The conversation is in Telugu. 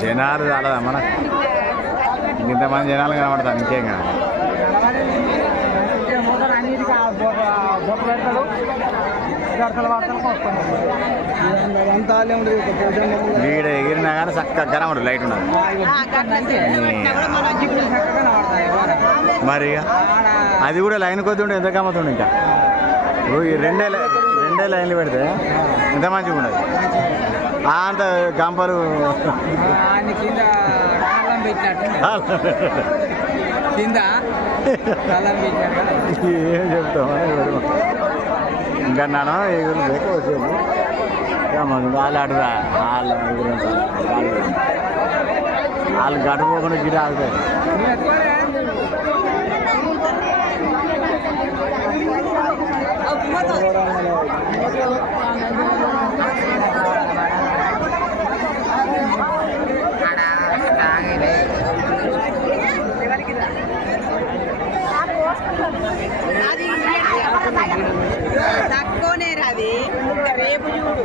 జనాలు చాలదా మన ఇంతమంది జనాలు కనబడతాను ఇంకేం కదా వీడ ఎగిరినా కానీ చక్కగా కనబడు లైట్ ఉన్నది మరి అది కూడా లైన్ కొద్ది ఉంటే ఎంత కమ్ముతుండే ఇంకా ఈ రెండే లైన్లు పెడితే ఎంత మంచిగా ఉండదు అంత గంపలు ఏం చెప్తాం ఇంకా నాన్న ఎగురు లేక వచ్చేది వాళ్ళు ఆడురా వాళ్ళు గడిపోకుండా గిరి ఆగుతాయి తక్కువనే రాది రేపు చూడు